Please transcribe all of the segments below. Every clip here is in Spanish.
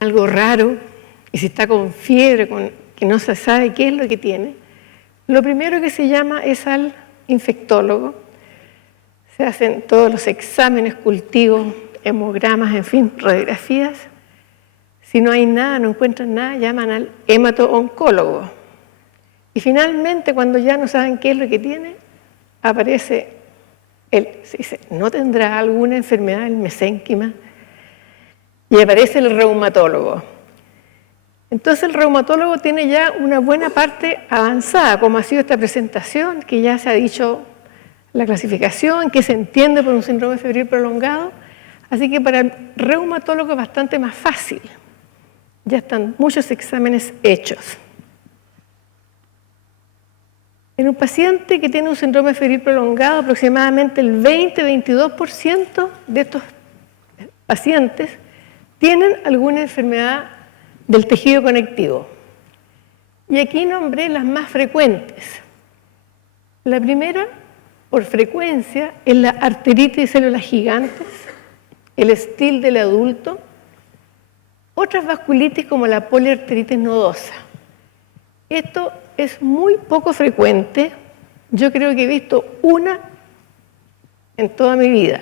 algo raro, y si está con fiebre, que no se sabe qué es lo que tiene, lo primero que se llama es al infectólogo. Se hacen todos los exámenes, cultivos, hemogramas, en fin, radiografías. Si no hay nada, no encuentran nada, llaman al hemato-oncólogo. Y finalmente, cuando ya no saben qué es lo que tiene, aparece él. Se dice, ¿no tendrá alguna enfermedad el mesénquima? Y aparece el reumatólogo. Entonces el reumatólogo tiene ya una buena parte avanzada, como ha sido esta presentación, que ya se ha dicho la clasificación, que se entiende por un síndrome febril prolongado. Así que para el reumatólogo es bastante más fácil. Ya están muchos exámenes hechos. En un paciente que tiene un síndrome febril prolongado, aproximadamente el 20-22% de estos pacientes tienen alguna enfermedad del tejido conectivo. Y aquí nombré las más frecuentes. La primera, por frecuencia, es la arteritis de células gigantes, el STIL del adulto, otras vasculitis como la poliarteritis nodosa. Esto es muy poco frecuente. Yo creo que he visto una en toda mi vida,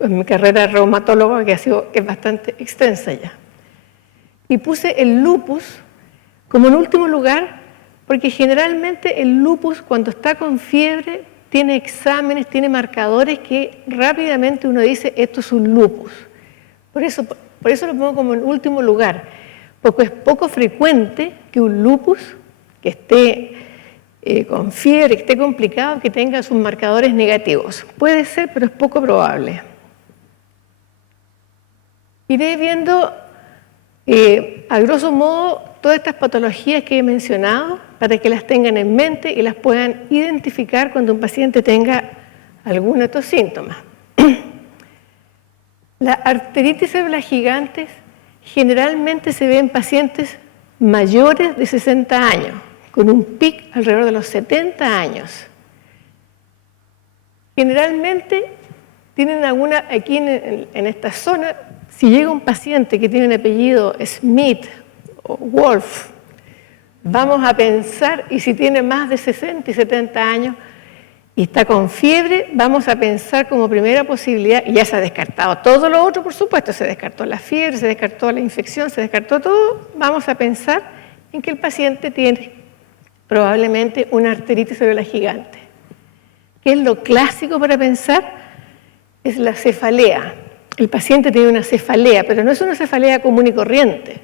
en mi carrera de reumatólogo, que es bastante extensa ya. Y puse el lupus como en último lugar, porque generalmente el lupus, cuando está con fiebre, tiene exámenes, tiene marcadores que rápidamente uno dice, esto es un lupus. Por eso lo pongo como en último lugar, porque es poco frecuente que un lupus que esté con fiebre, que esté complicado, que tenga sus marcadores negativos. Puede ser, pero es poco probable. Iré viendo, a grosso modo, todas estas patologías que he mencionado para que las tengan en mente y las puedan identificar cuando un paciente tenga alguno de estos síntomas. La arteritis de células gigantes generalmente se ve en pacientes mayores de 60 años, con un pic alrededor de los 70 años. Generalmente tienen alguna, aquí en esta zona, si llega un paciente que tiene un apellido Smith o Wolf, vamos a pensar, y si tiene más de 60 y 70 años y está con fiebre, vamos a pensar como primera posibilidad, y ya se ha descartado todo lo otro, por supuesto, se descartó la fiebre, se descartó la infección, se descartó todo, vamos a pensar en que el paciente tiene probablemente una arteritis de células gigante. ¿Qué es lo clásico para pensar? Es la cefalea. El paciente tiene una cefalea, pero no es una cefalea común y corriente.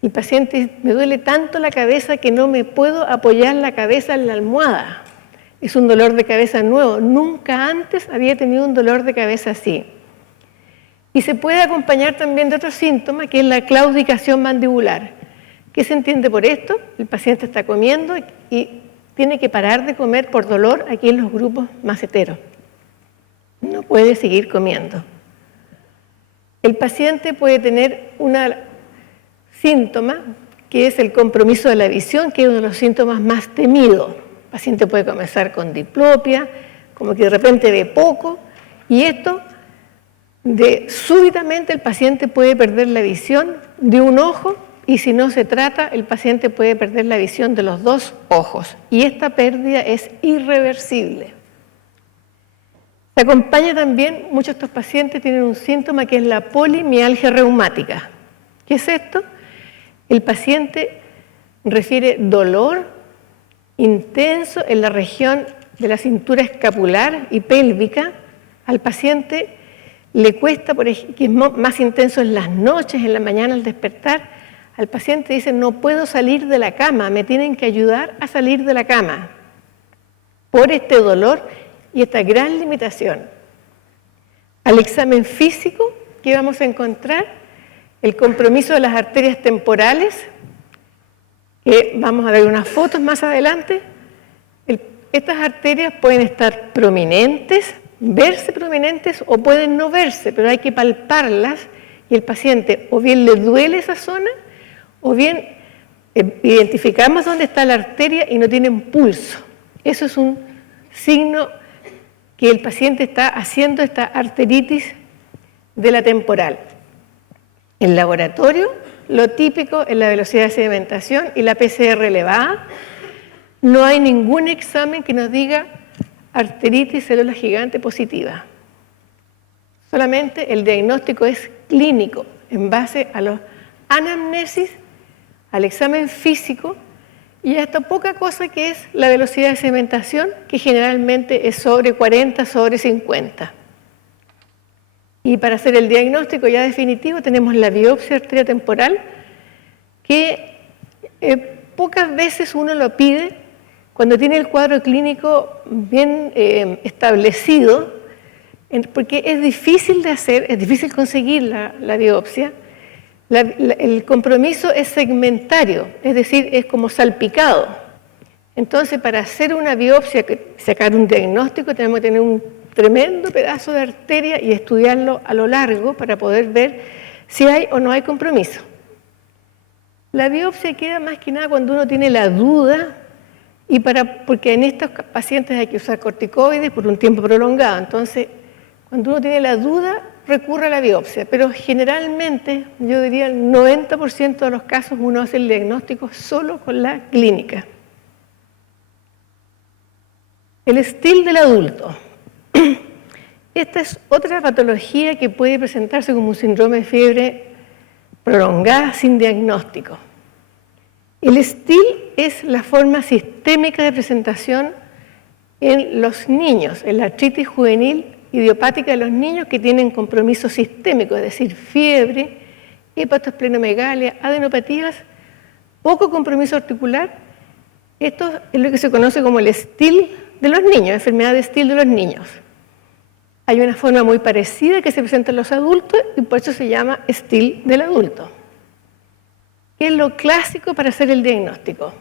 El paciente, me duele tanto la cabeza que no me puedo apoyar la cabeza en la almohada. Es un dolor de cabeza nuevo. Nunca antes había tenido un dolor de cabeza así. Y se puede acompañar también de otro síntoma, que es la claudicación mandibular. ¿Qué se entiende por esto? El paciente está comiendo y tiene que parar de comer por dolor aquí en los grupos maceteros. No puede seguir comiendo. El paciente puede tener un síntoma que es el compromiso de la visión, que es uno de los síntomas más temidos. El paciente puede comenzar con diplopia, como que de repente ve poco, y esto, súbitamente el paciente puede perder la visión de un ojo, y si no se trata, el paciente puede perder la visión de los dos ojos, y esta pérdida es irreversible. Se acompaña también, muchos de estos pacientes tienen un síntoma que es la polimialgia reumática. ¿Qué es esto? El paciente refiere dolor intenso en la región de la cintura escapular y pélvica. Al paciente le cuesta, por ejemplo, que es más intenso en las noches, en la mañana al despertar. Al paciente dice, no puedo salir de la cama, me tienen que ayudar a salir de la cama por este dolor y esta gran limitación. Al examen físico, ¿qué vamos a encontrar? El compromiso de las arterias temporales, que vamos a ver unas fotos más adelante. Estas arterias pueden estar prominentes, verse prominentes o pueden no verse, pero hay que palparlas y el paciente o bien le duele esa zona o bien identificamos dónde está la arteria y no tienen pulso. Eso es un signo que el paciente está haciendo esta arteritis de la temporal. En laboratorio lo típico es la velocidad de sedimentación y la PCR elevada. No hay ningún examen que nos diga arteritis célula gigante positiva. Solamente el diagnóstico es clínico, en base a los anamnesis, al examen físico y a esta poca cosa que es la velocidad de sedimentación, que generalmente es sobre 40, sobre 50. Y para hacer el diagnóstico ya definitivo tenemos la biopsia arteriotemporal, que pocas veces uno lo pide cuando tiene el cuadro clínico bien establecido, porque es difícil de hacer, es difícil conseguir la biopsia. El compromiso es segmentario, es decir, es como salpicado. Entonces, para hacer una biopsia, sacar un diagnóstico, tenemos que tener un tremendo pedazo de arteria y estudiarlo a lo largo para poder ver si hay o no hay compromiso. La biopsia queda más que nada cuando uno tiene la duda, porque en estos pacientes hay que usar corticoides por un tiempo prolongado. Entonces, cuando uno tiene la duda, recurre a la biopsia, pero generalmente, yo diría el 90% de los casos uno hace el diagnóstico solo con la clínica. El STIL del adulto. Esta es otra patología que puede presentarse como un síndrome de fiebre prolongada sin diagnóstico. El STIL es la forma sistémica de presentación en los niños, en la artritis juvenil idiopática de los niños que tienen compromiso sistémico, es decir, fiebre, hepatoesplenomegalia, adenopatías, poco compromiso articular. Esto es lo que se conoce como el STIL de los niños, enfermedad de STIL de los niños. Hay una forma muy parecida que se presenta en los adultos y por eso se llama STIL del adulto. ¿Qué es lo clásico para hacer el diagnóstico?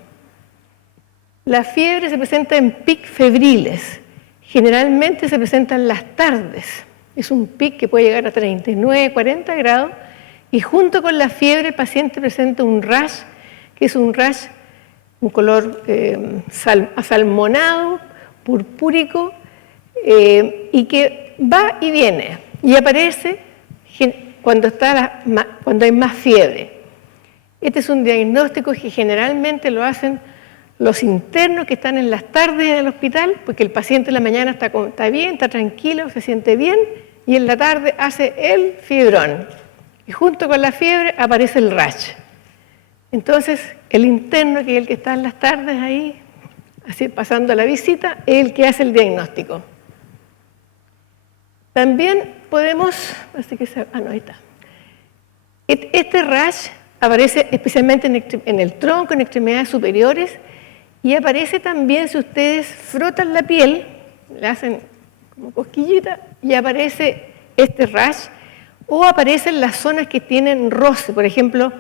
La fiebre se presenta en pic febriles. Generalmente se presenta en las tardes. Es un pic que puede llegar a 39, 40 grados y junto con la fiebre el paciente presenta un rash, que es un rash, un color asalmonado, purpúrico, y que va y viene y aparece cuando hay más fiebre. Este es un diagnóstico que generalmente lo hacen los internos que están en las tardes en el hospital, porque el paciente en la mañana está bien, está tranquilo, se siente bien, y en la tarde hace el fiebrón. Y junto con la fiebre aparece el rash. Entonces, el interno, que es el que está en las tardes ahí, así pasando la visita, es el que hace el diagnóstico. También podemos, ahí está. Este rash aparece especialmente en el tronco, en extremidades superiores, y aparece también si ustedes frotan la piel, le hacen como cosquillita, y aparece este rash, o aparece en las zonas que tienen roce, por ejemplo,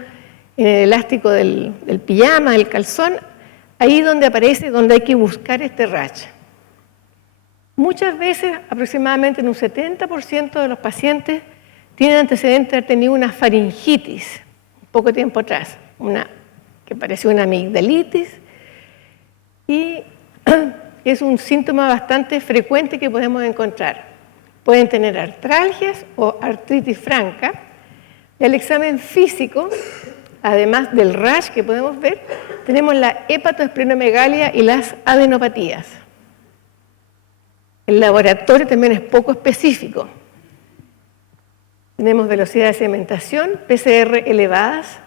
en el elástico del pijama, del calzón, ahí donde aparece, donde hay que buscar este rash. Muchas veces, aproximadamente en un 70% de los pacientes, tienen antecedentes de haber tenido una faringitis, poco tiempo atrás, que pareció una amigdalitis, y es un síntoma bastante frecuente que podemos encontrar. Pueden tener artralgias o artritis franca. El examen físico, además del rash que podemos ver, tenemos la hepatoesplenomegalia y las adenopatías. El laboratorio también es poco específico. Tenemos velocidad de sedimentación, PCR elevadas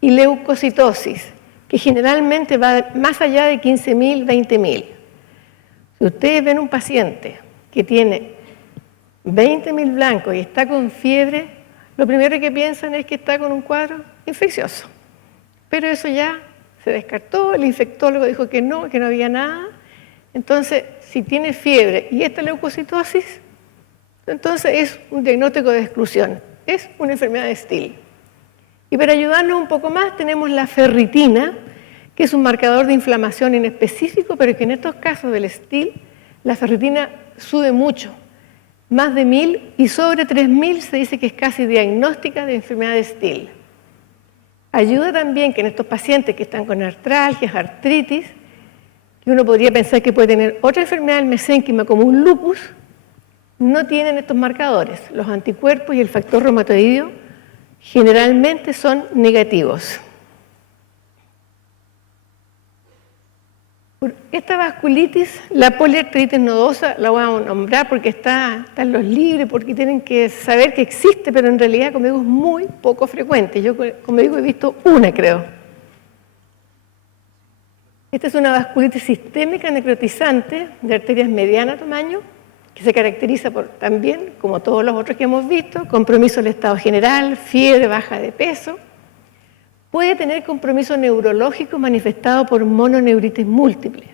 y leucocitosis, que generalmente va más allá de 15.000, 20.000. Si ustedes ven un paciente que tiene 20.000 blancos y está con fiebre, lo primero que piensan es que está con un cuadro infeccioso. Pero eso ya se descartó, el infectólogo dijo que no había nada. Entonces, si tiene fiebre y esta leucocitosis, entonces es un diagnóstico de exclusión, es una enfermedad de STIL. Y para ayudarnos un poco más tenemos la ferritina, que es un marcador de inflamación inespecífico, pero que en estos casos del STIL, la ferritina sube mucho, más de 1.000 y sobre 3.000 se dice que es casi diagnóstica de enfermedad de STIL. Ayuda también que en estos pacientes que están con artralgias, artritis, que uno podría pensar que puede tener otra enfermedad del mesénquima como un lupus, no tienen estos marcadores. Los anticuerpos y el factor reumatoideo generalmente son negativos. Esta vasculitis, la poliarteritis nodosa, la vamos a nombrar porque está en los libros, porque tienen que saber que existe, pero en realidad, como digo, es muy poco frecuente. Yo, como digo, he visto una, creo. Esta es una vasculitis sistémica necrotizante de arterias mediana tamaño, que se caracteriza por también, como todos los otros que hemos visto, compromiso del estado general, fiebre, baja de peso. Puede tener compromiso neurológico manifestado por mononeuritis múltiple.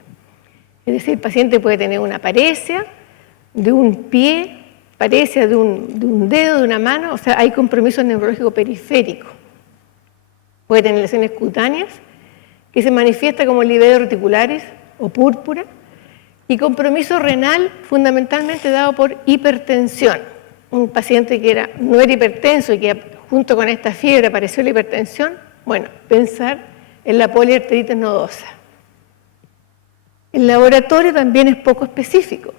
Es decir, el paciente puede tener una paresia de un pie, paresia de un dedo, de una mano, o sea, hay compromiso neurológico periférico. Puede tener lesiones cutáneas, que se manifiesta como livedo reticulares o púrpura, y compromiso renal fundamentalmente dado por hipertensión. Un paciente que no era hipertenso y que junto con esta fiebre apareció la hipertensión, bueno, pensar en la poliarteritis nodosa. El laboratorio también es poco específico.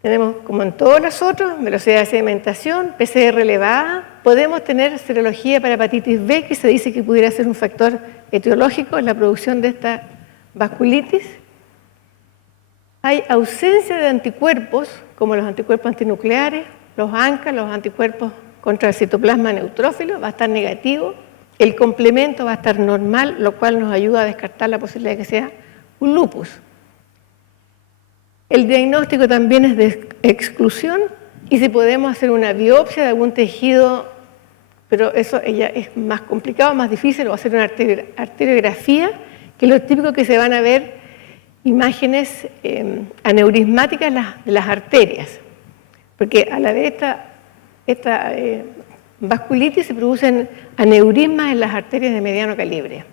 Tenemos, como en todos los otros, velocidad de sedimentación, PCR elevada. Podemos tener serología para hepatitis B, que se dice que pudiera ser un factor etiológico en la producción de esta vasculitis. Hay ausencia de anticuerpos, como los anticuerpos antinucleares, los ANCA, los anticuerpos contra el citoplasma neutrófilo, va a estar negativo. El complemento va a estar normal, lo cual nos ayuda a descartar la posibilidad de que sea un lupus. El diagnóstico también es de exclusión y si podemos hacer una biopsia de algún tejido, pero eso ya es más complicado, más difícil, o hacer una arteriografía, que es lo típico que se van a ver imágenes aneurismáticas de las arterias. Porque a la vez esta vasculitis se producen aneurismas en las arterias de mediano calibre.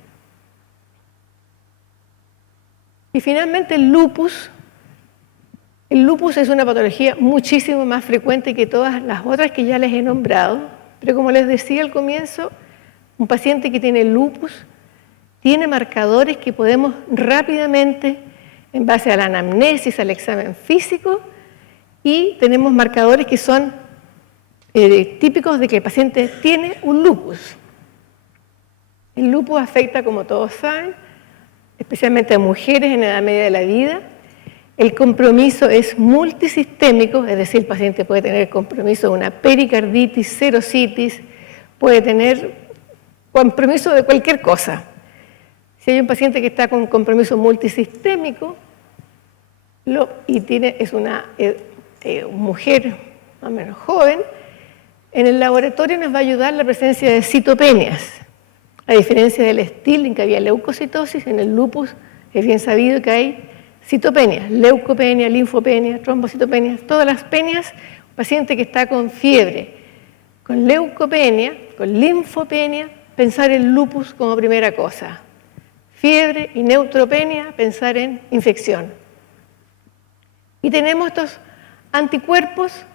Y finalmente el lupus. El lupus es una patología muchísimo más frecuente que todas las otras que ya les he nombrado, pero como les decía al comienzo, un paciente que tiene lupus tiene marcadores que podemos rápidamente, en base a la anamnesis, al examen físico, y tenemos marcadores que son típicos de que el paciente tiene un lupus. El lupus afecta, como todos saben, especialmente a mujeres en la edad media de la vida. El compromiso es multisistémico, es decir, el paciente puede tener compromiso de una pericarditis, serositis, puede tener compromiso de cualquier cosa. Si hay un paciente que está con compromiso multisistémico es una mujer más o menos joven, en el laboratorio nos va a ayudar la presencia de citopenias. A diferencia del Still, en que había leucocitosis, en el lupus es bien sabido que hay citopenias, leucopenia, linfopenia, trombocitopenia, todas las penias. Un paciente que está con fiebre, con leucopenia, con linfopenia, pensar en lupus como primera cosa. Fiebre y neutropenia, pensar en infección. Y tenemos estos anticuerpos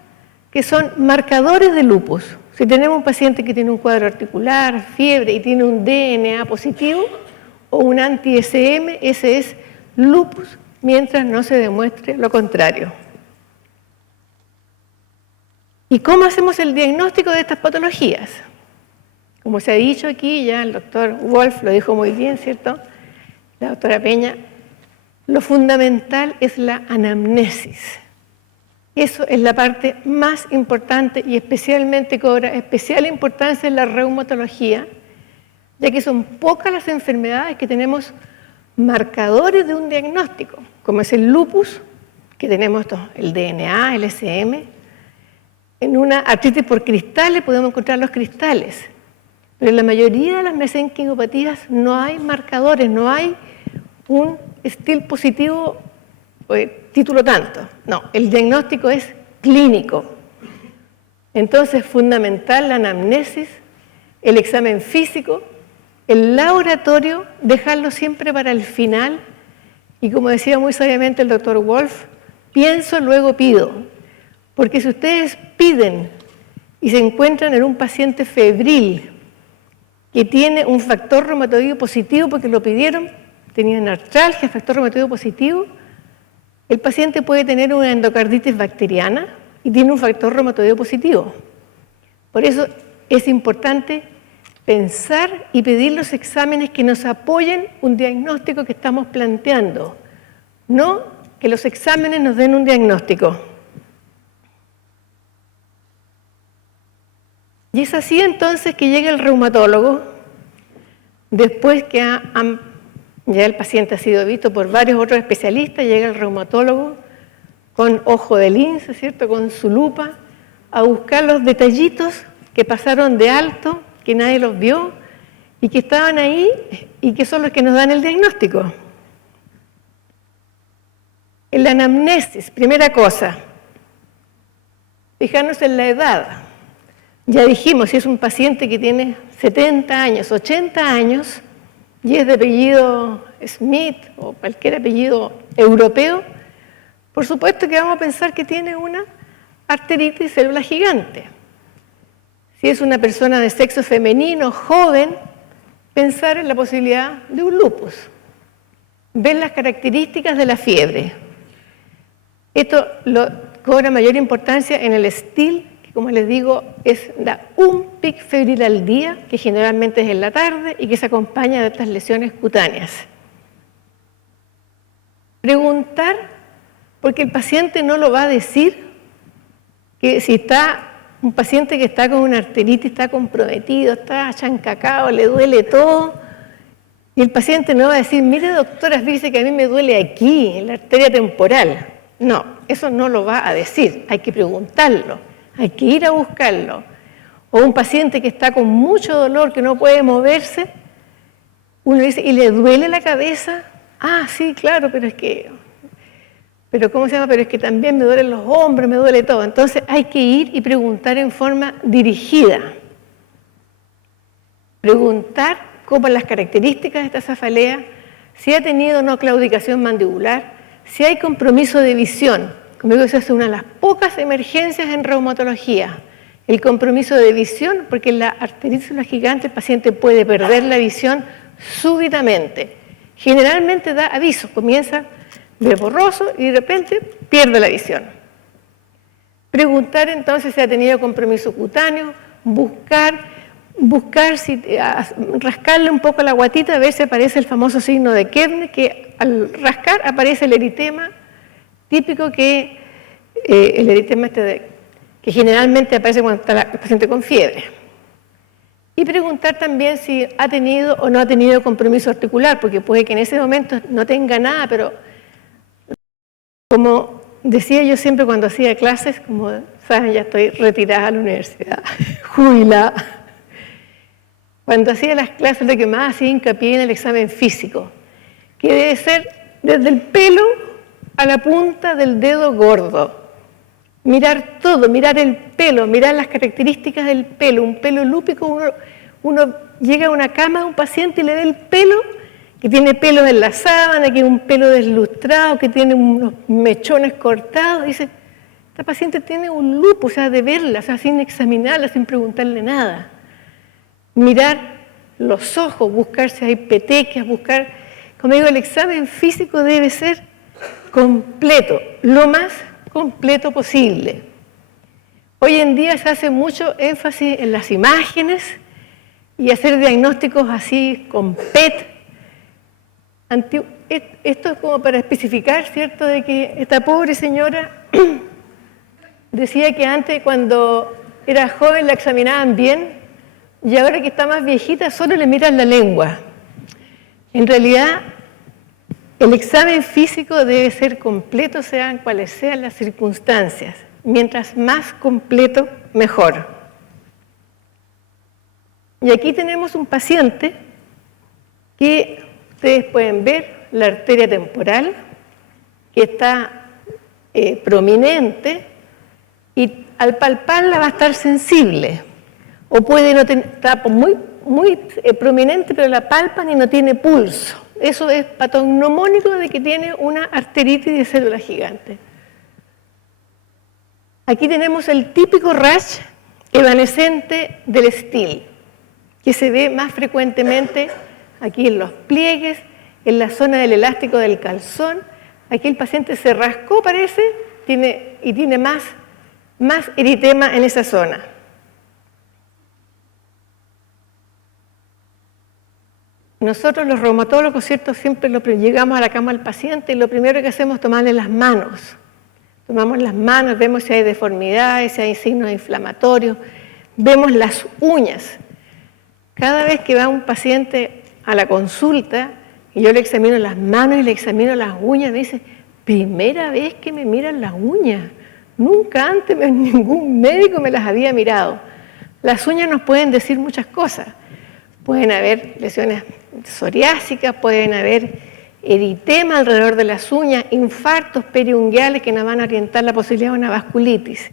que son marcadores de lupus. Si tenemos un paciente que tiene un cuadro articular, fiebre y tiene un DNA positivo o un anti-SM, ese es lupus, mientras no se demuestre lo contrario. ¿Y cómo hacemos el diagnóstico de estas patologías? Como se ha dicho aquí, ya el doctor Wolf lo dijo muy bien, ¿cierto? La doctora Peña, lo fundamental es la anamnesis. Eso es la parte más importante y especialmente cobra especial importancia en la reumatología, ya que son pocas las enfermedades que tenemos marcadores de un diagnóstico, como es el lupus, que tenemos el DNA, el SM. En una artritis por cristales podemos encontrar los cristales, pero en la mayoría de las mesenquimopatías no hay marcadores, no hay un Still positivo título tanto. No, el diagnóstico es clínico. Entonces es fundamental la anamnesis, el examen físico, el laboratorio, dejarlo siempre para el final. Y como decía muy sabiamente el doctor Wolf, pienso, luego pido. Porque si ustedes piden y se encuentran en un paciente febril que tiene un factor reumatoideo positivo porque lo pidieron, tenían artralgia, factor reumatoideo positivo, el paciente puede tener una endocarditis bacteriana y tiene un factor reumatoideo positivo. Por eso es importante pensar y pedir los exámenes que nos apoyen un diagnóstico que estamos planteando, no que los exámenes nos den un diagnóstico. Y es así entonces que llega el reumatólogo, después que ya el paciente ha sido visto por varios otros especialistas, llega el reumatólogo con ojo de lince, ¿cierto?, con su lupa, a buscar los detallitos que pasaron de alto, que nadie los vio y que estaban ahí y que son los que nos dan el diagnóstico. En la anamnesis, primera cosa, fijarnos en la edad. Ya dijimos, si es un paciente que tiene 70 años, 80 años y es de apellido Smith o cualquier apellido europeo, por supuesto que vamos a pensar que tiene una arteritis célula gigante. Si es una persona de sexo femenino, joven, pensar en la posibilidad de un lupus. Ver las características de la fiebre. Esto cobra mayor importancia en el STIL, que como les digo, da un pic febril al día, que generalmente es en la tarde y que se acompaña de estas lesiones cutáneas. Preguntar, porque el paciente no lo va a decir, que si está un paciente que está con una arteritis, está comprometido, está chancacao, le duele todo, y el paciente no va a decir, mire doctora, fíjese que a mí me duele aquí, en la arteria temporal. No, eso no lo va a decir, hay que preguntarlo, hay que ir a buscarlo. O un paciente que está con mucho dolor, que no puede moverse, uno dice, ¿y le duele la cabeza? Ah, sí, claro, pero es que... ¿cómo se llama? Pero es que también me duelen los hombros, me duele todo. Entonces hay que ir y preguntar en forma dirigida. Preguntar cómo las características de esta cefalea, si ha tenido o no claudicación mandibular, si hay compromiso de visión. Como digo, esa es una de las pocas emergencias en reumatología. El compromiso de visión, porque en la arteritis célula gigante el paciente puede perder la visión súbitamente. Generalmente da aviso, comienza de borroso y de repente pierde la visión. Preguntar entonces si ha tenido compromiso cutáneo, buscar si, rascarle un poco la guatita, a ver si aparece el famoso signo de Kerne, que al rascar aparece el eritema típico que el eritema que generalmente aparece cuando está el paciente con fiebre. Y preguntar también si ha tenido o no ha tenido compromiso articular, porque puede que en ese momento no tenga nada, pero como decía yo siempre cuando hacía clases, como saben, ya estoy retirada de la universidad, jubilada. Cuando hacía las clases, lo que más hacía hincapié en el examen físico, que debe ser desde el pelo a la punta del dedo gordo. Mirar todo, mirar el pelo, mirar las características del pelo. Un pelo lúpico, uno llega a una cama de un paciente y le ve el pelo, que tiene pelos en la sábana, que tiene un pelo deslustrado, que tiene unos mechones cortados. Dice, esta paciente tiene un lupus, o sea, de verla, o sea, sin examinarla, sin preguntarle nada. Mirar los ojos, buscar si hay petequias, buscar... Como digo, el examen físico debe ser completo, lo más completo posible. Hoy en día se hace mucho énfasis en las imágenes y hacer diagnósticos así con PET. Esto es como para especificar, ¿cierto?, de que esta pobre señora decía que antes, cuando era joven, la examinaban bien y ahora que está más viejita, solo le miran la lengua. En realidad, el examen físico debe ser completo, sean cuales sean las circunstancias. Mientras más completo, mejor. Y aquí tenemos un paciente que ustedes pueden ver la arteria temporal, que está prominente y al palparla va a estar sensible. O puede no tener, está muy prominente, pero la palpan y no tiene pulso. Eso es patognomónico de que tiene una arteritis de célula gigante. Aquí tenemos el típico rash evanescente del STIL, que se ve más frecuentemente aquí en los pliegues, en la zona del elástico del calzón. Aquí el paciente se rascó, parece, y tiene más eritema en esa zona. nosotros los reumatólogos, ¿cierto?, siempre llegamos a la cama al paciente y lo primero que hacemos es tomarle las manos. Tomamos las manos, vemos si hay deformidades, si hay signos inflamatorios, vemos las uñas. Cada vez que va un paciente a la consulta y yo le examino las manos y le examino las uñas, me dice, primera vez que me miran las uñas. Nunca antes ningún médico me las había mirado. Las uñas nos pueden decir muchas cosas. Pueden haber lesiones psoriásicas, pueden haber eritema alrededor de las uñas, infartos periunguales que nos van a orientar la posibilidad de una vasculitis.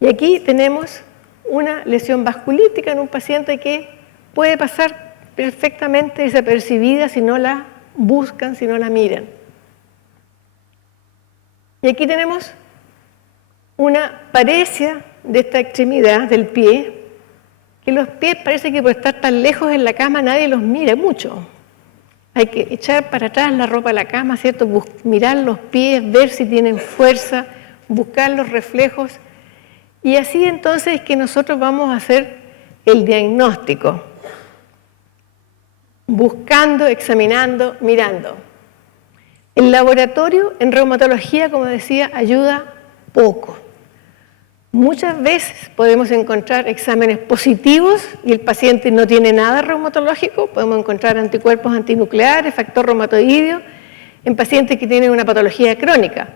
Y aquí tenemos una lesión vasculítica en un paciente que puede pasar perfectamente desapercibida si no la buscan, si no la miran. Y aquí tenemos una paresia de esta extremidad del pie, que los pies parece que por estar tan lejos en la cama nadie los mira mucho. Hay que echar para atrás la ropa de la cama, ¿cierto? Mirar los pies, ver si tienen fuerza, buscar los reflejos. Y así entonces es que nosotros vamos a hacer el diagnóstico, buscando, examinando, mirando. El laboratorio en reumatología, como decía, ayuda poco. Muchas veces podemos encontrar exámenes positivos y el paciente no tiene nada reumatológico. Podemos encontrar anticuerpos antinucleares, factor reumatoideo, en pacientes que tienen una patología crónica.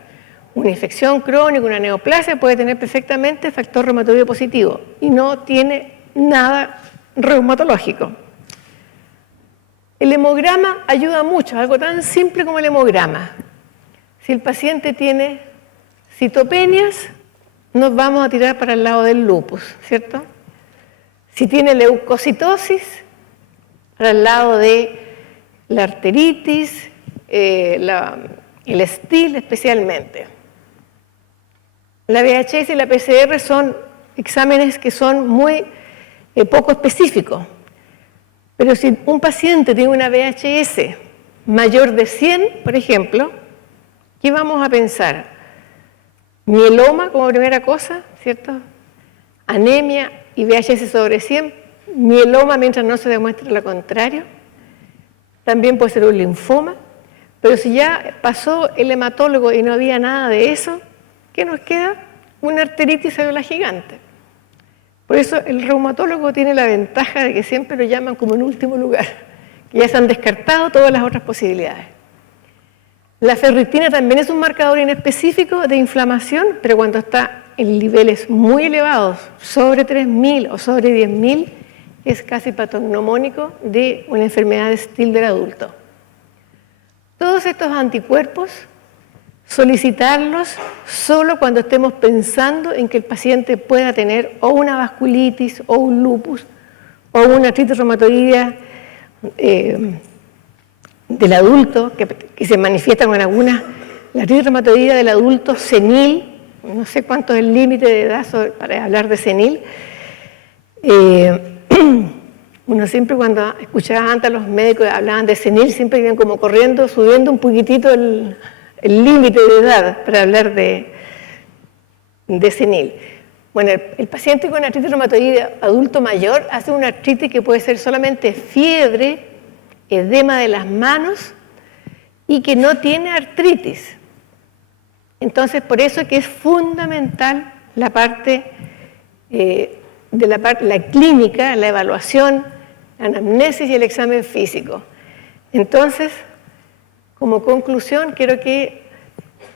Una infección crónica, una neoplasia puede tener perfectamente factor reumatoideo positivo y no tiene nada reumatológico. El hemograma ayuda mucho, algo tan simple como el hemograma. Si el paciente tiene citopenias, nos vamos a tirar para el lado del lupus, ¿cierto? Si tiene leucocitosis, para el lado de la arteritis, el STIL especialmente. La VHS y la PCR son exámenes que son muy poco específicos. Pero si un paciente tiene una VHS mayor de 100, por ejemplo, ¿qué vamos a pensar? Mieloma como primera cosa, ¿cierto? Anemia y VHS sobre 100. Mieloma mientras no se demuestre lo contrario. También puede ser un linfoma. Pero si ya pasó el hematólogo y no había nada de eso, ¿qué nos queda? Una arteritis celular gigante. Por eso el reumatólogo tiene la ventaja de que siempre lo llaman como en último lugar, que ya se han descartado todas las otras posibilidades. La ferritina también es un marcador inespecífico de inflamación, pero cuando está en niveles muy elevados, sobre 3.000 o sobre 10.000, es casi patognomónico de una enfermedad de STIL del adulto. Todos estos anticuerpos, solicitarlos solo cuando estemos pensando en que el paciente pueda tener o una vasculitis o un lupus o una artritis reumatoidea del adulto, que se manifiesta con algunas, la artritis reumatoidea del adulto senil, no sé cuánto es el límite de edad para hablar de senil. Uno siempre cuando escuchaba antes a los médicos hablaban de senil, siempre iban como corriendo, subiendo un poquitito el límite de edad para hablar de senil. Bueno, el paciente con artritis reumatoidea adulto mayor hace una artritis que puede ser solamente fiebre, edema de las manos y que no tiene artritis. Entonces, por eso es que es fundamental la parte la clínica, la evaluación, la anamnesis y el examen físico. Entonces, como conclusión, quiero que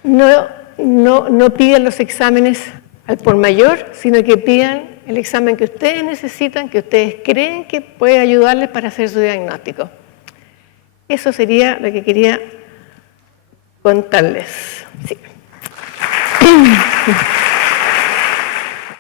no pidan los exámenes al por mayor, sino que pidan el examen que ustedes necesitan, que ustedes creen que puede ayudarles para hacer su diagnóstico. Eso sería lo que quería contarles. Sí.